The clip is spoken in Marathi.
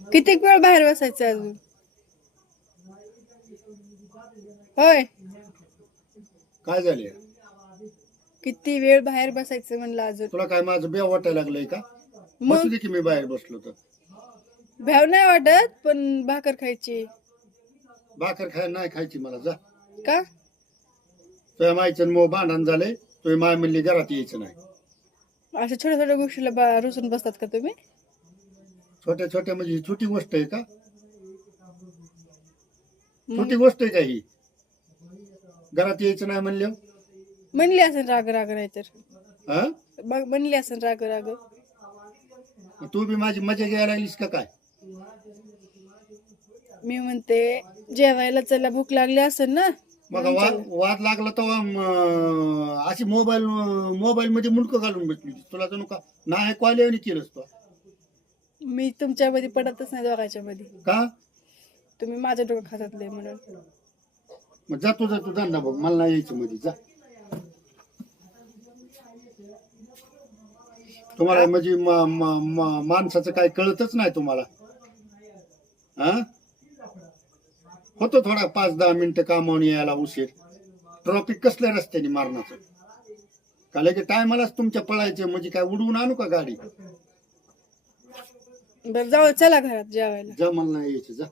कितीक वेळ बाहेर बसायचं अजून? होय, काय झाले? किती वेळ बाहेर बसायचं म्हणलं अजून? तुला काय माझं बेव वाटायला लागलंय का? मग बसू दे की मी बाहेर बसलो तर. भ्याव नाही वाटत, पण भाकर खायची. भाकर नाही खायची मला, जा. का? तुझ्या माईचं मग भांडण झालंय, तुझी माय म्हणली घरात यायचं नाही. अशा छोट्या छोट्या गोष्टीला रुसून बसतात का तुम्ही? छोट्या छोट्या म्हणजे ही छोटी गोष्ट आहे का? मग छोटी गोष्ट आहे का ही? घरात यायचं नाही म्हणलं. म्हणली असेल राग राग, नाही तर हा? म्हणली असेल राग राग. तू बी माझी मजा घ्यायला लागलीस का काय? मी म्हणते जेवायला चला, भूक लागली असेल ना. मग वाद लागला तर अशी मोबाईल मध्ये मुंडकं घालून बसली. तुला तर नका नाही कॉलेजने केलंस तू. मी तुमच्यामध्ये पडतच नाही दोघांच्या मध्ये. का? तुम्ही माझ्या डोकं खातातले म्हणून. मग जा तू धंदा बघ, मला नाही यायचं मध्ये, जा. तुम्हाला म्हणजे माणसाचं काय कळतच नाही तुम्हाला. हा, होतो थोडा 5-10 मिनिटं कामावून यायला उशीर. ट्रॉफिक कसल्या रस्त्याने मारण्याचं का? लगे टायमालाच तुमच्या पळायचे म्हणजे काय उडवून आणू का गाडी? बरं जाऊ, चला घरात जेवायला. जा, मला नाही यायचं, जा.